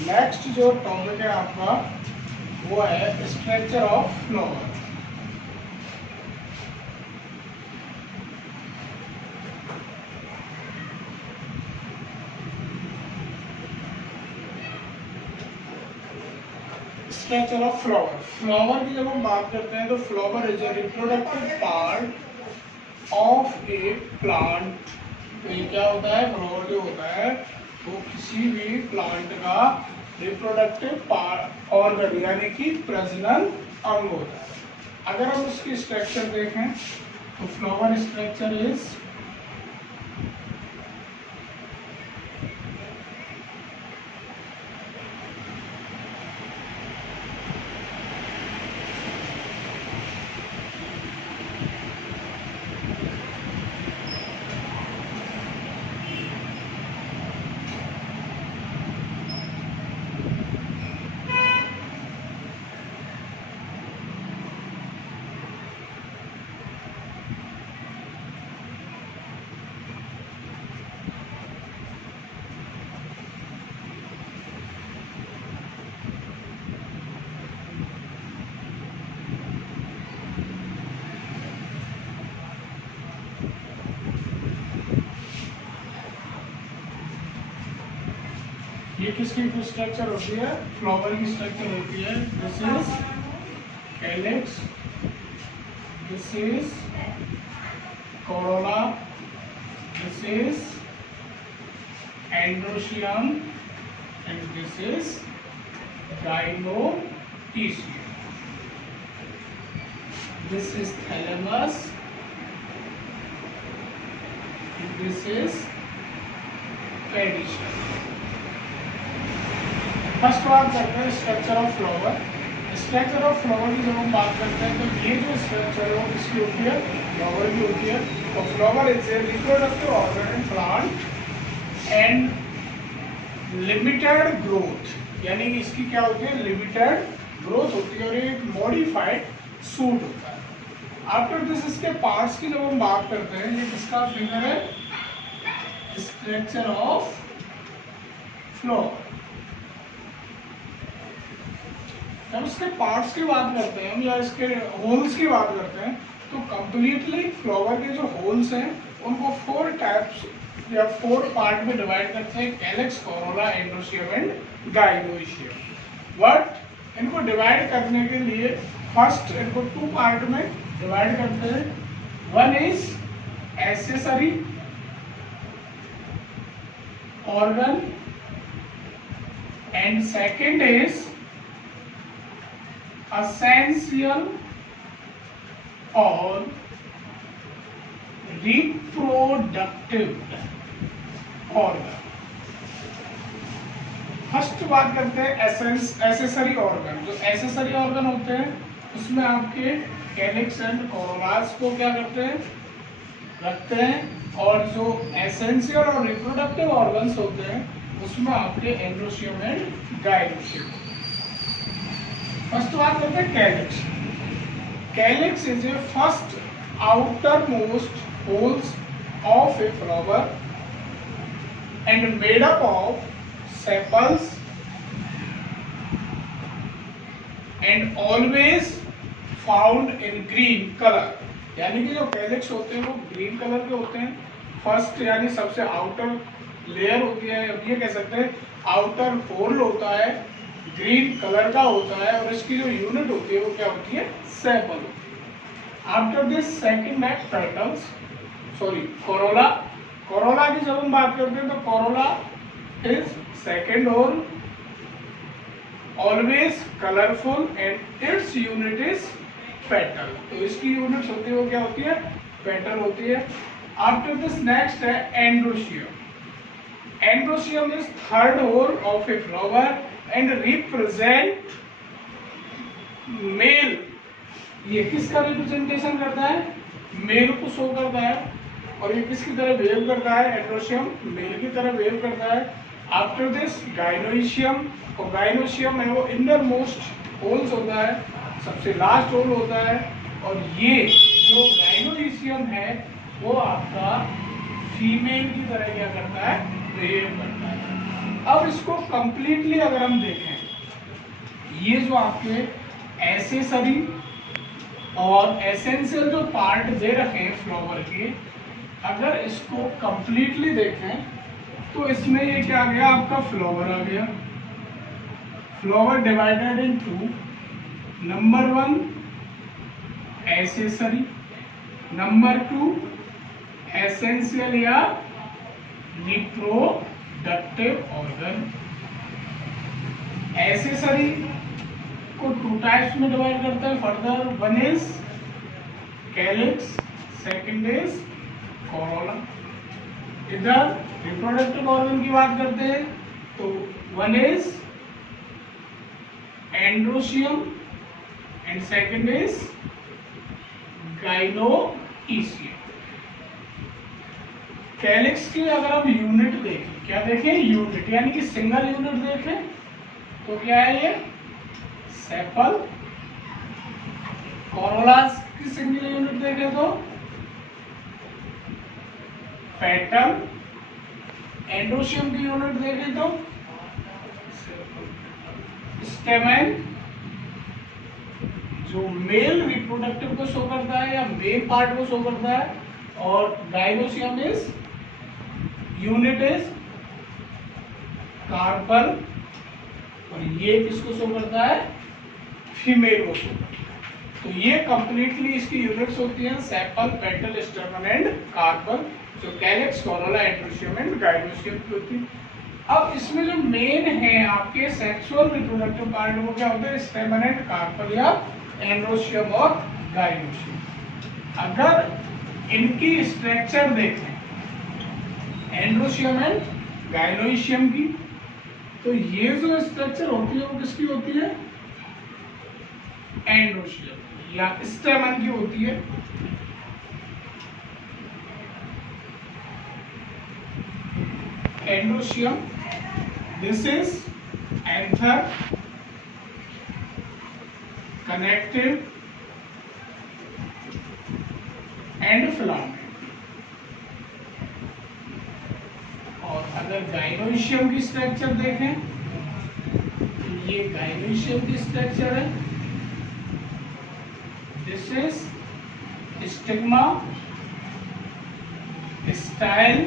Next जो topic है आपका वो है structure of flower. Structure of flower. Flower की जब हम बात करते हैं तो flower is a reproductive part of A plant. तो ये क्या होता है, फ्लावर जो होता है वो किसी भी प्लांट का रिप्रोडक्टिव पार्ट ऑर्गन यानी कि प्रजनन अंग होता है। अगर हम उसकी स्ट्रक्चर देखें तो फ्लावर स्ट्रक्चर इज ये किसकी स्ट्रक्चर होती है, फ्लावर की स्ट्रक्चर होती है। This is calyx, this is corolla, this is androecium and this is gynoecium. This is thalamus, this is pedicel. First बात करते हैं structure of flower. Structure of flower की जब हम बात करते हैं तो ये जो स्ट्रक्चर है वो किसकी होती है, फ्लावर की होती है। तो flower is a reproductive organ in plant and limited growth, यानी कि इसकी क्या होती है, लिमिटेड ग्रोथ होती है और ये एक मॉडिफाइड सूट होता है। आफ्टर दिस इसके पार्ट्स की जब हम बात करते हैं, ये किसका फिगर है, स्ट्रक्चर ऑफ फ्लावर। जब इसके पार्ट्स की बात करते हैं या इसके होल्स की बात करते हैं तो कंप्लीटली फ्लावर के जो होल्स हैं उनको 4 टाइप्स या 4 पार्ट में डिवाइड करते हैं, calyx, corolla, androecium and gynoecium. But इनको डिवाइड करने के लिए फर्स्ट इनको 2 पार्ट में डिवाइड करते हैं। One is accessory organ and second is essential और reproductive organ। फर्स्ट बात करते हैं एसेसरी ऑर्गन। जो एसेसरी ऑर्गन होते हैं उसमें आपके कैलिक्स एंड कोरोलास को क्या करते हैं, रखते हैं, और जो एसेंशियल और रिप्रोडक्टिव ऑर्गन्स होते हैं उसमें आपके एंड्रोशियम एंड गाइनोशियम। फर्स्ट बात करते हैं calyx. Calyx is a first outer most holes of a flower and made up of sepals and always found in green colour. यानी कि जो कैलिक्स होते हैं वो ग्रीन कलर के होते हैं। फर्स्ट यानी सबसे आउटर लेयर होती है, ये कह सकते हैं आउटर होल होता है, ग्रीन कलर का होता है और इसकी जो यूनिट होती है वो क्या होती है, सेपल होती है। आफ्टर दिस सेकंड है पेटल्स, सॉरी कोरोला। कोरोला की जब हम बात करते हैं तो corolla is second whorl, always colourful and its unit is petal. तो इसकी यूनिट होती है वो क्या होती है, पेटल होती है। आफ्टर दिस नेक्स्ट है androecium. Androecium is third whorl of a flower and represent male. ये किसका रिप्रेजेंटेशन करता है, मेल को शो करता है। और ये किसकी तरह बिहेव करता है, एंड्रोशियम मेल की तरह बिहेव करता है। आफ्टर दिस गाइनोशियम, और गाइनोशियम है वो इनर मोस्ट होल्स होता है, सबसे लास्ट होल होता है। और ये जो गाइनोशियम है वो आपका फीमेल की तरह क्या करता है, बिहेव करता है। अब इसको कंप्लीटली अगर हम देखें, ये जो आपके एसेसरी और एसेंशियल जो पार्ट दे रखे हैं फ्लावर के, अगर इसको कंप्लीटली देखें तो इसमें ये क्या आ गया, आपका फ्लावर आ गया। Flower divided into, number 1 accessory, number 2 essential या रिप्रोडक्टिव ऑर्गन। एसेसरी को 2 टाइप्स में डिवाइड करते हैं further, 1 is calyx, second is corolla. इधर रिप्रोडक्टिव ऑर्गन की बात करते हैं तो 1 is androecium and second is gynoecium. Calyx की अगर हम यूनिट देखें, क्या देखें, यूनिट यानी कि सिंगल यूनिट देखें तो क्या है ये, सेपल। कोरोलास की सिंगल यूनिट देखें तो पेटल। एंड्रोशियम की यूनिट देखें तो स्टेमेन, जो मेल रिप्रोडक्टिव को शो करता है या मेल पार्ट को शो करता है, और gynoecium is unit is carpel, और ये किसको शो करता है, फीमेल को शो करता है। तो ये कंप्लीटली इसकी यूनिट्स होती हैं, sepal, petal, stamen and carpel, जो calyx, corolla, androecium and gynoecium की होती है। अब इसमें जो मेन है आपके सेक्सुअल रिप्रोडक्टिव पार्ट, वो क्या होता है, स्टेमन एंड कार्पल या एंड्रोशियम और गाइनोशियम। अगर इनकी स्ट्रक्चर देखें, एंड्रोशियम एंड गाइनोशियम की, तो ये जो स्ट्रक्चर होती है वो किसकी होती है, एंड्रोशियम या स्टेमन की होती है। Androecium, this is anther, connective and filament. और अगर गाइनोशियम की स्ट्रक्चर देखें तो ये गाइनोशियम की स्ट्रक्चर है, this is stigma, style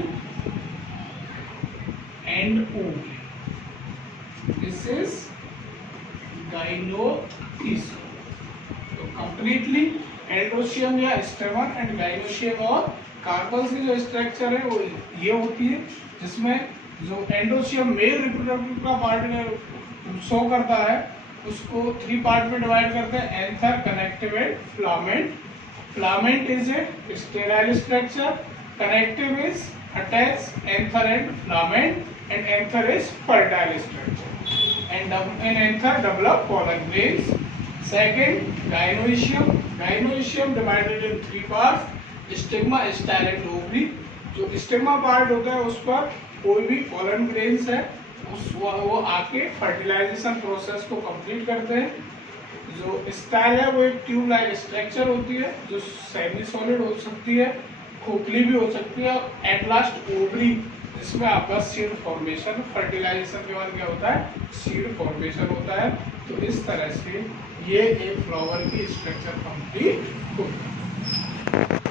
and ovary, this is gynoecium. तो कंप्लीटली एंड्रोशियम या स्टेमन एंड गाइनोशियम और कार्पल की जो स्ट्रक्चर है वो ये होती है, जिसमें जो एंड्रोशियम मेल रिप्रोडक्टिव का पार्ट शो करता है उसको 3 पार्ट में डिवाइड करते हैं, anther, connective and filament. Filament is a sterile structure, connective is attach anther and filament, and anther is fertile structure, and in anther develop pollen grains. Second, gynoecium. Gynoecium divided in 3 parts, stigma, style and ovary. जो stigma part होता है उस पर कोई भी pollen grains है वो आके फर्टिलाइजेशन प्रोसेस को कंप्लीट करते हैं। जो स्टाइल है वो एक ट्यूब लाइक स्ट्रक्चर होती है जो सेमी सॉलिड हो सकती है, खोखली भी हो सकती है, और एट लास्ट ओवरी जिसमें आपका सीड फॉर्मेशन, फर्टिलाइजेशन के बाद क्या होता है, सीड फॉर्मेशन होता है। तो इस तरह से ये एक फ्लावर की स्ट्रक्चर कंप्लीट होता है।